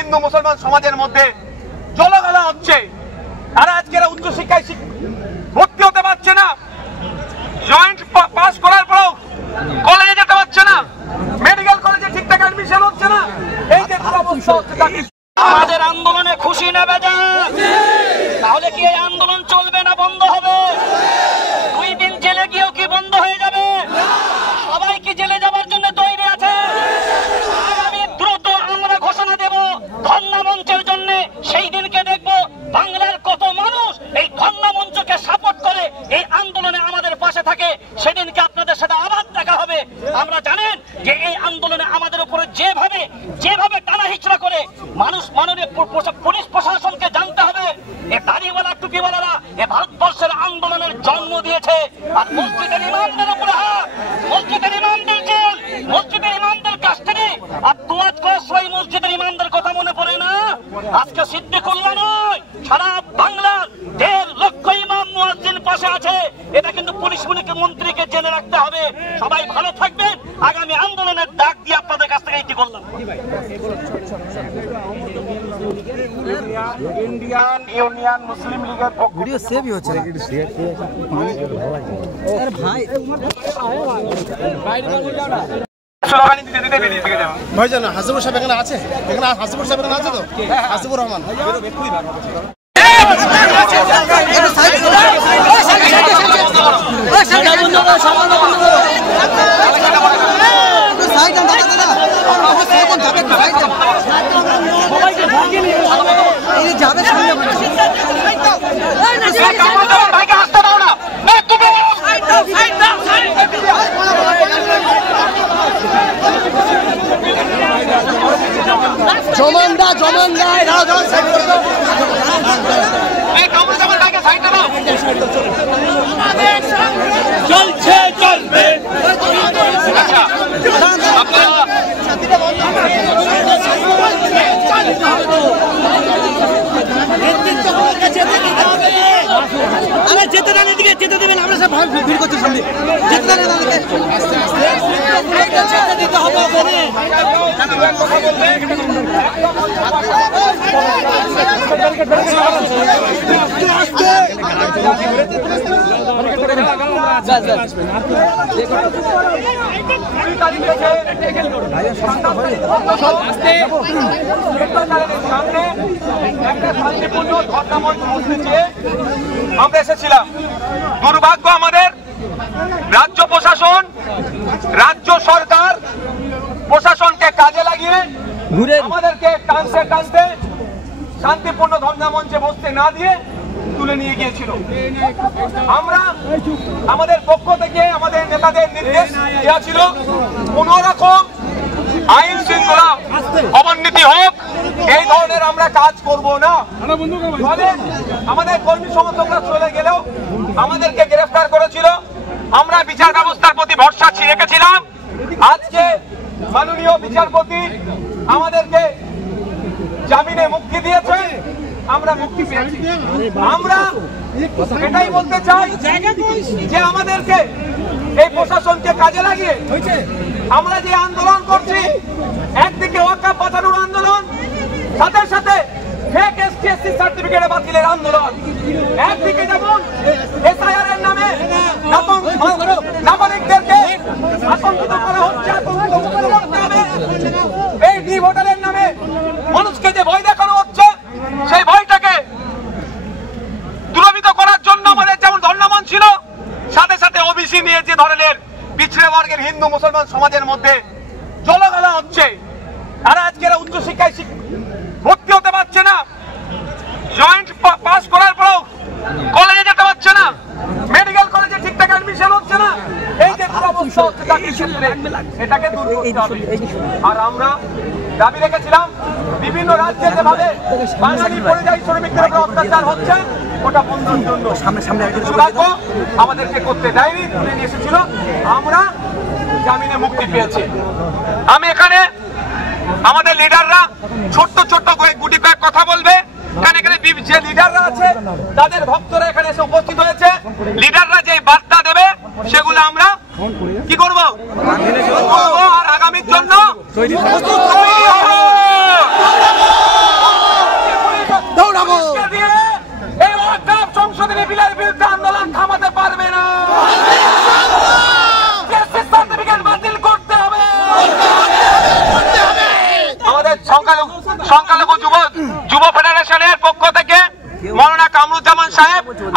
হিন্দু মুসলমান সমাজের মধ্যে জলগলা হচ্ছে। তারা আজকে উচ্চশিক্ষায় ভর্তি হতে পারছে না, জয়েন্ট পাস করার পরেও কলেজে যেতে পারছে না, মেডিকেল কলেজে ঠিকঠাক অ্যাডমিশন হচ্ছে না। এই যে অবস্থা হচ্ছে, আমাদের আন্দোলনে খুশি নেবে তাহলে কি এই আন্দোলন চলবে না বন্ধ হবে? 2 দিন জেলে গিয়েও কি বন্ধ হয়ে যাবে? সবাই কি জেলে যাবার জন্য তৈরি আছে? আগামী দ্রুত আমরা ঘোষণা দেব ধর্ণা মঞ্চের জন্য। সেই দিনকে দেখবো বাংলার কত মানুষ এই ধর্ণা মঞ্চকে সাপোর্ট করে এই আন্দোলনে আমাদের পাশে থাকে। সেদিনকে আপনাদের সাথে আবার দেখা হবে। আমরা জানেন যে এই আন্দোলনে আমাদের উপরে যেভাবে টানা হিচড়া করে মানুষ, মাননীয় পুলিশ প্রশাসনকে জানতে হবে এ দাড়িওয়ালা টুপিওয়ালারা এ ভারতবর্ষের আন্দোলনের জন্ম দিয়েছে। আর মসজিদের ইমামদের উপরে হাত, মসজিদের ইমামদের জেল, মসজিদের ইমামদের কাস্টাডি। আর দুয়াত করার সময় মসজিদের ইমামদের কথা মনে পড়ে না? আজকে সিদ্দিকুল্লাহ নয়, সারা বাংলার 1.5 লক্ষ ইমাম মুয়াজ্জিন পাশে আছে। এটা কিন্তু পুলিশ মন্ত্রীকে জেনে রাখতে হবে। সবাই ভালো থাকবেন। আগামী আন্দোলনের ডাক দিয়ে আপনাদের কাছ থেকে এটি করলাম। ইন্ডিয়ান ইউনিয়ন মুসলিম লীগের ভিডিও সেভ হচ্ছে ভাইজান হাসিবুর সাহেব এখানে আছে? এখানে হাসিবুর সাহেব এখানে আছে তো? হাসিবুর রহমান চলছে চলবে। আরে যেতে না দিকে যেতে দেবেন, আমরা সব ভিড় করছি সামনে। যেতে না দিকে যেতে দিতে হবে। আমরা এসেছিলাম। দুর্ভাগ্য আমাদের রাজ্য প্রশাসন, রাজ্য সরকার প্রশাসনকে কাজে লাগিয়ে আমাদেরকে টানতে টানতে শান্তিপূর্ণ ধর্ণা মঞ্চে বসতে না দিয়ে তুলে নিয়ে গিয়েছিল। আমরা আমাদের পক্ষ থেকে আমাদের নেতাদের নির্দেশ দেওয়া ছিল কোন রকম আইন শৃঙ্খলা অবনতি হোক, এই ধরনের আমরা কাজ করব না। ফলে আমাদের কর্মী সমর্থকরা চলে গেলেও আমাদেরকে গ্রেফতার করেছিল। আমরা বিচার ব্যবস্থার প্রতি ভরসা রেখেছিলাম। আজকে মাননীয় বিচারপতি আমাদেরকে জামিনে মুক্তি দিয়েছে, আমরা মুক্তি পেয়েছি। আমরা এটাই বলতে চাই যে আমাদেরকে এই প্রশাসনকে কাজে লাগিয়ে আমরা যে আন্দোলন করছি, একদিকে ওয়াকফ বাঁচানোর আন্দোলন, সাথে সাথে ফেক এসটি সার্টিফিকেট বাতিলের আন্দোলন। একদিকে যেমন এসআইআর এর নামে নাগরিকদেরকে আতঙ্কিত করা হচ্ছে, এই ডি ভোটারের নামে মানুষকে যে ভয় দেখানো হচ্ছে, সেই ভয়টাকে দূরীভূত করার জন্য আমাদের যেমন ধর্ণামন ছিল, সাথে সাথে ওবিসি নিয়ে যে ধরনের পিছড়ে বর্গের হিন্দু মুসলমান সমাজের মধ্যে জলগলা হচ্ছে। তারা আজকে উচ্চশিক্ষায় ভর্তি হতে পারছে না, জয়েন্ট পাস করার পরেও কলেজে যেতে পারছে না, মেডিকেল কলেজে ঠিকঠাক অ্যাডমিশন হচ্ছে না। এই যে অবস্থা হচ্ছে, এটাকে দূর করতে হবে। আর আমরা দাবি রেখেছিলাম বিভিন্ন রাজ্যে যেভাবে বাঙালি পরিযায়ী শ্রমিকদের উপর অত্যাচার হচ্ছে, ওটা বন্ধের জন্য দুর্ভাগ্য আমাদেরকে করতে দেয়নি, তুলে নিয়ে এসেছিল। আমরা জামিনে মুক্তি পেয়েছি। আমি এখানে আমাদের লিডাররা ছোট্ট ছোট্ট গুটি কয়েক কথা বলবে, কারণ এখানে যে লিডাররা আছে তাদের ভক্তরা এখানে এসে উপস্থিত হয়েছে। লিডাররা যে বার্তা দেবে সেগুলো আমরা কি করব, আর আগামীর জন্য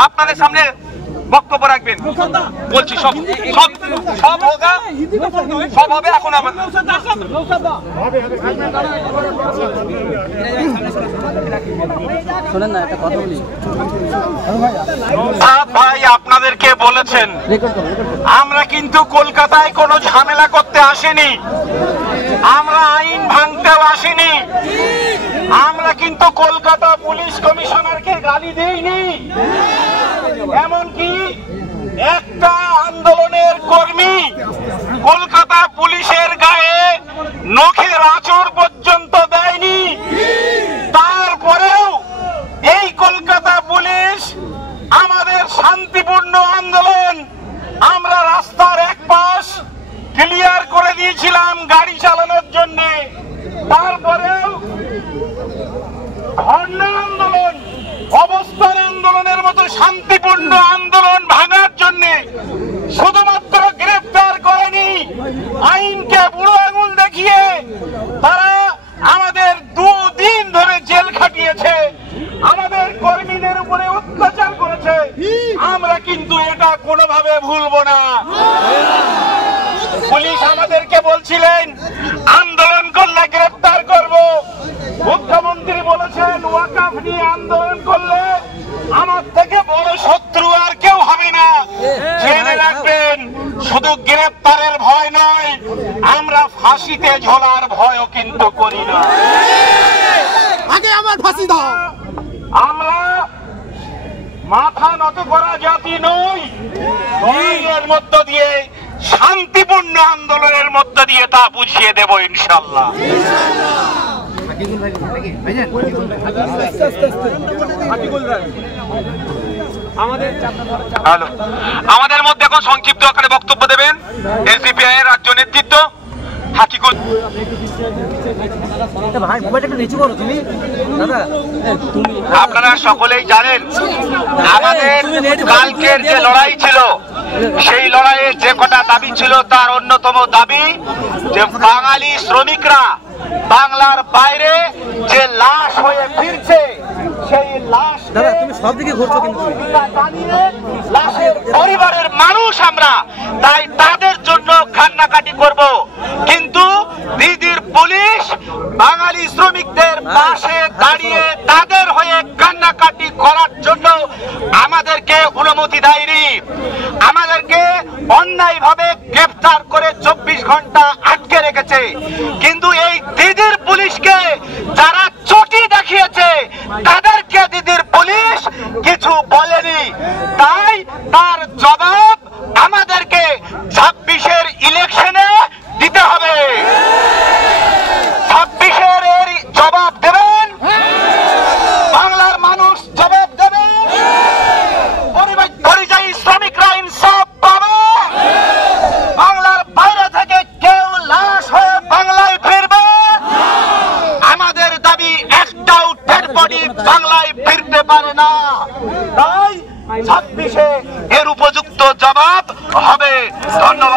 আপনাদের সামনে বক্তব্য রাখবেন। বলছি সব সব সব হোগা, সব হবে। এখন আমার শোনেন না, একটা কথা বলি ভাই, আপনাদেরকে বলেছেন আমরা কিন্তু কলকাতায় কোনো ঝামেলা করতে আসিনি, আমরা আইন ভাঙতেও আসিনি, আমরা কিন্তু কলকাতা পুলিশ কমিশনারকে গালি দেইনি। এমনকি একটা আন্দোলনের কর্মী কলকাতা পুলিশের গায়ে নখের আঁচড় পর্যন্ত দেয়নি। তারপরেও এই কলকাতা পুলিশ আমাদের শান্তিপূর্ণ আন্দোলন, আমরা রাস্তার এক পাশ ক্লিয়ার করে দিয়েছিলাম গাড়ি চালানোর জন্য, তারপরেও ধর্ণা আন্দোলন, অবস্থান আন্দোলনের মতো শান্তিপূর্ণ আন্দোলন ভাঙার জন্য শুধুমাত্র গ্রেফতার করেনি, আইনকে বুড়ো আঙুল দেখিয়ে তারা আমাদের 2 দিন ধরে জেল খাটিয়েছে, আমাদের কর্মীদের উপরে অত্যাচার করেছে। আমরা কিন্তু এটা কোনোভাবে ভুলবো না। পুলিশ আমাদেরকে বলছিলেন আন্দোলন করলে গ্রেফতার করব, মুখ্যমন্ত্রী বলেছেন ওয়াকফ নিয়ে আন্দোলন করলে আমার থেকে বড় শত্রু আর কেউ হবে না। জেনে রাখবেন, শুধু গ্রেফতারের ভয় নয়, আমরা ফাঁসিতে ঝোলার ভয়ও কিন্তু করি না। আগে আমার ফাঁসি দাও। আমরা মাথা নত করা জাতি নই, লড়াইয়ের মধ্য দিয়ে, শান্তিপূর্ণ আন্দোলনের মধ্য দিয়ে তা বুঝিয়ে দেব ইনশাল্লাহ। আমাদের মধ্যে এখন সংক্ষিপ্ত আকারে বক্তব্য দেবেন এসডিপিআই এর রাজ্য নেতৃত্ব হাকিকুল। ভাই মোবাইলটা একটু নিচু করো তুমি। দাদা আপনারা সকলেই জানেন আমাদের কালকের যে লড়াই ছিল, সেই লড়াইয়ে যে কটা দাবি ছিল তার অন্যতম দাবি যে বাঙালি শ্রমিকরা বাংলার বাইরে যে লাশ হয়ে ফিরছে, সেই লাশ তুমি সব দিকে ঘুরছো কিন্তু লাশের পরিবারের মানুষ আমরা, তাই তাদের জন্য কান্নাকাটি করব। কিন্তু দিদির পুলিশ বাঙালি শ্রমিকদের পাশে দাঁড়িয়ে তাদের হয়ে কান্নাকাটি করার জন্য আমাদেরকে অনুমতি দেয়নি। আমাদেরকে অন্যায়ভাবে গ্রেফতার করে 24 ঘন্টা আটকে রেখেছে। কিন্তু এই দিদির পুলিশকে যারা চটি দেখিয়েছে তাদেরকে দিদির পুলিশ কিছু বলেনি, তাই তার জবাব আমাদেরকে 26-এর ইলেকশনে দিতে হবে। 26-এর এর জবাব দেবেন, বাংলার মানুষ জবাব দেবে, পরিযায়ী শ্রমিকরা ইনসাফ পাবে, বাংলার বাইরে থেকে কেউ লাশ হয়ে বাংলায় ফিরবে। আমাদের দাবি একটাও ডেড বডি বাংলায় ফিরতে পারে না, তাই 26-এ এর উপযুক্ত জবাব হবে। ধন্যবাদ।